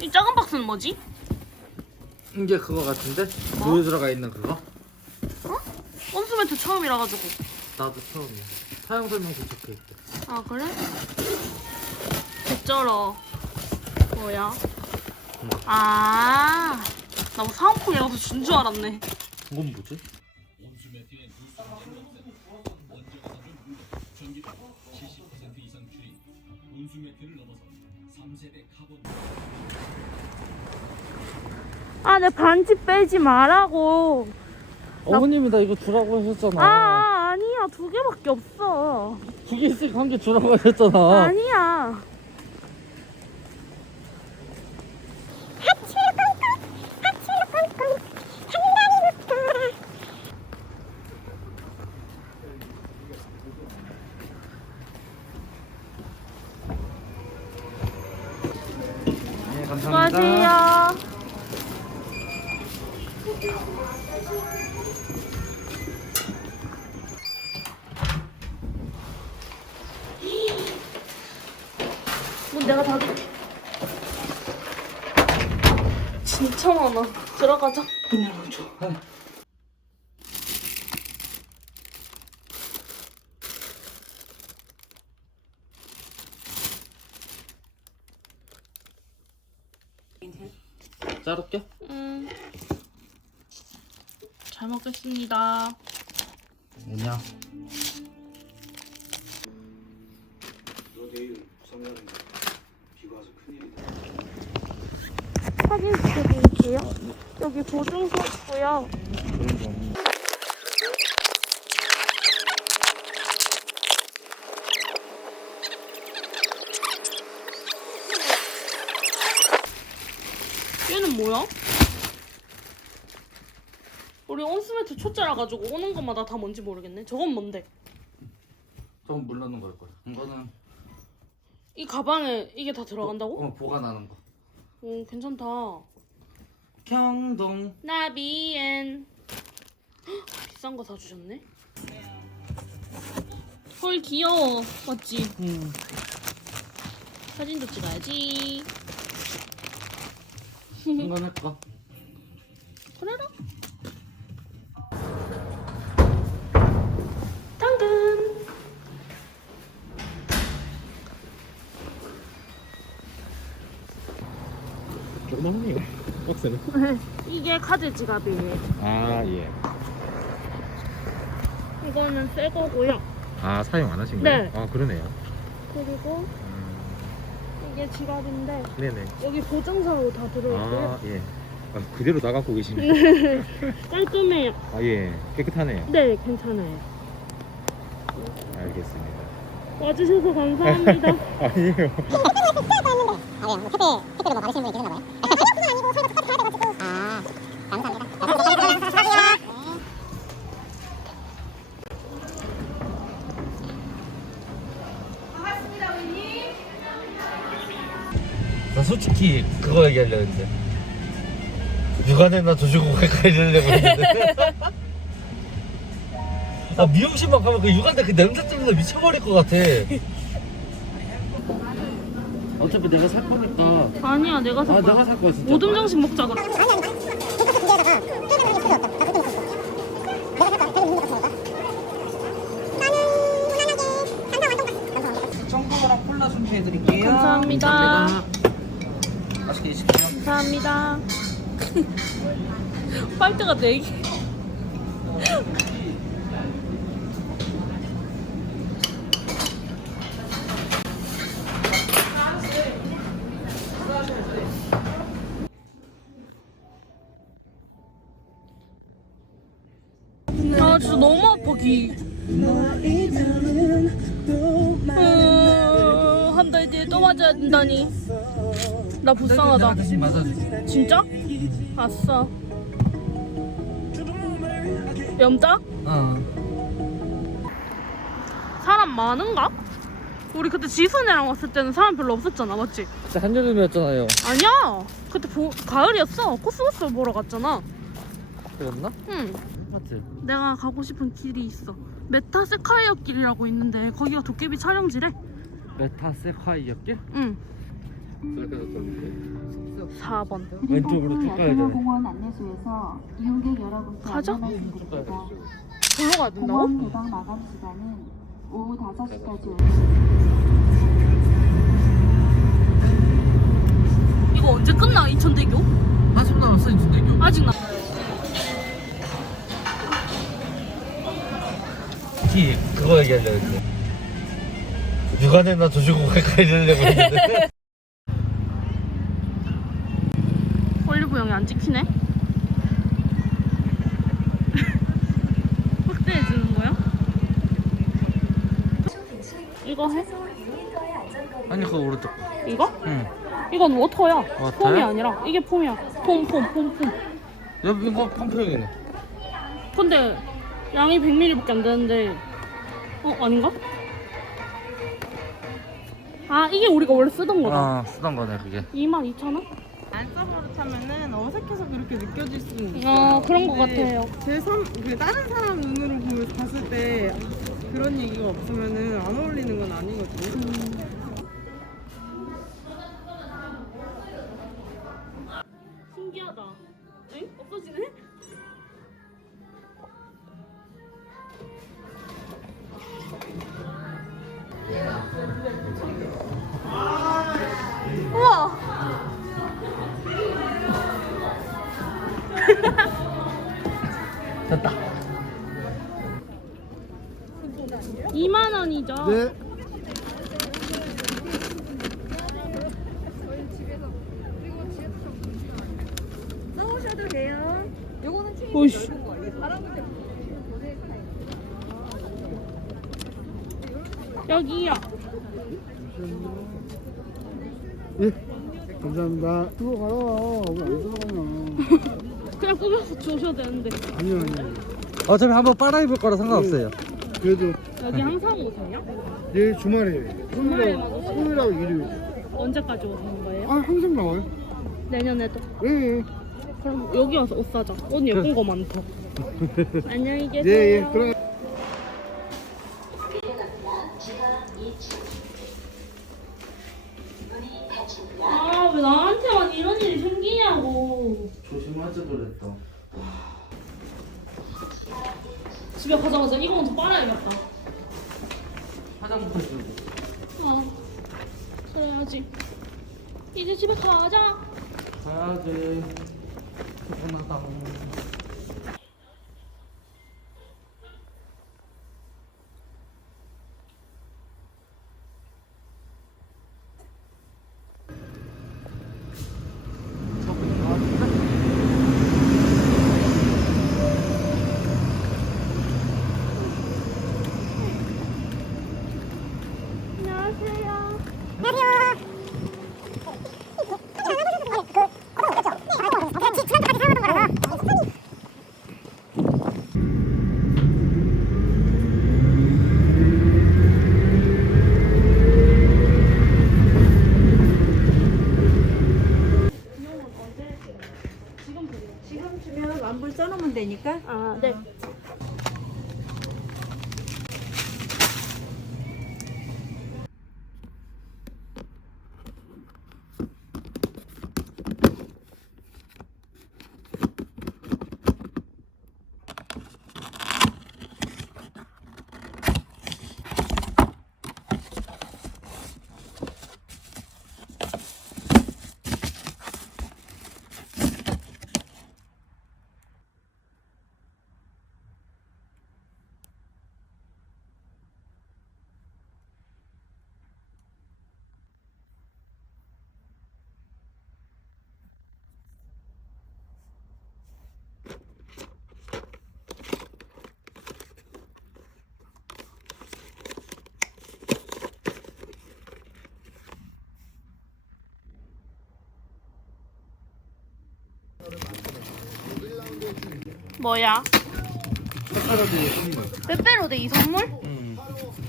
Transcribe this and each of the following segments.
이 작은 박스는 뭐지? 이게 그거 같은데? 뭐? 우유 들어가 있는 그거? 온수매트 처음이라 가지고. 나도 처음이야. 사용 설명서 적혀 있대. 아 그래? 개쩔어. 뭐야? 아, 나 뭐 사은품이라서 준 줄 알았네. 이건 뭐지? 아, 내 반지 빼지 말라고. 어머님이 나 이거 주라고 하셨잖아. 아, 아니야. 두 개밖에 없어. 두 개 있으니까 한 개 주라고 하셨잖아. 아니야. 감사합니다. 수고하세요. 문 내가 닫을게. 진짜 많아. 들어가자. 문 열어줘. 자를게. 음. 잘 먹겠습니다. 뭐냐? 너 내일 성형인데 비가 와서 큰일이다. 사진 찍어드릴게요. 여기 보증서 있고요. 얘는 뭐야? 우리 온스매트 초짜라 가지고 오는 것마다 다 뭔지 모르겠네. 저건 뭔데? 저건 물 넣는 걸 거야. 이거는 이 가방에 이게 다 들어간다고? 어, 보관하는 거. 오 괜찮다. 경동. 나비엔 헉, 비싼 거 사주셨네. 헐 귀여워. 맞지? 음. 사진도 찍어야지. 이건 할 거. 그래라. 조그만하네요. 박스는. 이게 카드 지갑이에요. 아 예. 이거는 새 거고요. 아 사용 안 하신 네. 거예요? 아 그러네요. 그리고 음, 이게 지갑인데 네네. 여기 보증서로 다 들어있고요. 아 예. 아, 그대로 나가고 계시네. 깔끔해요. 아 예. 깨끗하네요. 네, 괜찮아요. 알겠습니다. 와주셔서 감사합니다. 아니에요. 나 솔직히 그거 얘기하려고 했는데. 육안에 나 조지고 갈까 이러려고 했는데. 아 미용실만 가면 그 육안에 그 냄새 때문에 미쳐버릴 것 같아. 어차피 내가 살 거니까. 아니야, 내가 살 아 거야. 내가 살 거야 진짜. 모듬 장식 먹자 콜라 준비해드릴게요. 감사합니다. 맛있게 드실게요. 감사합니다. 빨대가 4개. 어, 한달 뒤에 또 맞아야 된다니. 나 불쌍하다. 맞아줄게. 진짜? 아싸. 염자? 어. 사람 많은가? 우리 그때 지순이랑 왔을 때는 사람 별로 없었잖아, 맞지? 진짜 한여름이었잖아요. 아니야. 그때 보, 가을이었어. 코스모스 보러 갔잖아. 그랬나? 응. 맞지. 내가 가고 싶은 길이 있어. 메타세카이어 길이라고 있는데 거기가 도깨비 촬영지래. 메타 세콰이어 길? 응. 떨리네 4번. 왼쪽으로 쭉 가야 되네 공원 안내소에서 이용객 여러분께 쭉 가자. 안내 가야 말씀드립니다. 돼 절로 가야 된다고? 공원 개방 마감 시간은 오후 5시까지 이거 언제 끝나? 인천대교? 한숨 남았어 인천대교 아직 나. 특히 그거 얘기하려고 했는데 육안에나 조지고 갈까 이러려고 했는데 올리브 영이 안 찍히네. 확대해 주는 거야? 이거 해? 아니 그거 오른쪽 이거? 응 이건 워터야. 워터야? 폼이 아니라 이게 폼이야. 폼, 폼, 폼, 폼. 여기 이거 펌프형이네 근데 양이 100ml밖에 안 되는데 어 아닌가? 아 이게 우리가 원래 쓰던 거다. 아 쓰던 거네 그게 22,000원? 안써버릇 하면은 어색해서 그렇게 느껴질 수는 있어요. 어 그런 거 근데 같아요. 제 선, 그 다른 사람 눈으로 보면 봤을 때 그런 얘기가 없으면은 안 어울리는 건 아니거든요. 됐다 2만 원이죠. 네. 오이씨. 여기요. 예. 감사합니다. 들어가라. 왜안 들어가냐. 그냥 꾸며서 주셔도 되는데. 아니요, 아니요. 어차피 한번 빨아입을 거라 상관없어요 그래도 여기 항상 오세요? 내일 주말에 주말에만 토요일하고, 오세요? 토요일하고 일요일. 언제까지 오시는 거예요? 아, 항상 나와요. 내년에도. 예, 예. 그럼 여기 와서 옷 사자. 옷 예쁜 거 많다. 안녕히 계세요. 예, 예. 그럼. 아, 왜 나한테만 이런 일이 생기냐고. 조심하자 그랬다 집에 가자마자 이거 먼저 빨아야겠다. 화장부터 주고 아, 그래야지. 이제 집에 가자. 가야지 피곤하다 뭐야? 페페로데이 선물 빼빼로데 이 선물? 응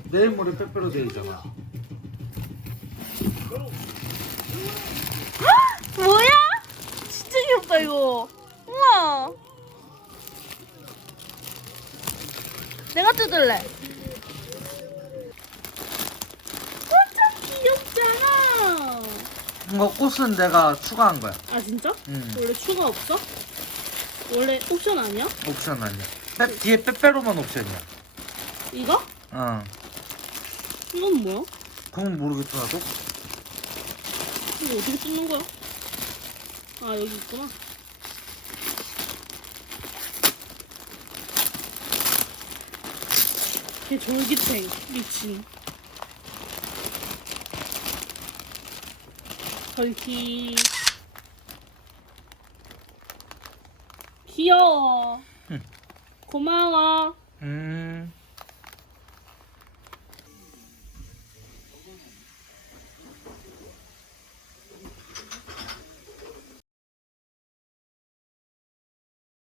내일 모레 페페로데이잖아 뭐야? 진짜 귀엽다 이거. 우와. 내가 뜯을래. 완전 귀엽잖아. 이거 꽃은 내가 추가한 거야. 아 진짜? 응. 원래 추가 없어? 원래 옵션 아니야? 옵션 아니야. 빼, 뒤에 빼빼로만 옵션이야. 이거? 어. 이건 뭐야? 그건 모르겠다 나도. 이거 어떻게 뜯는 거야? 아 여기 있구나. 걔 졸기탱 미친. 걸기. 귀여워. 고마워. 음.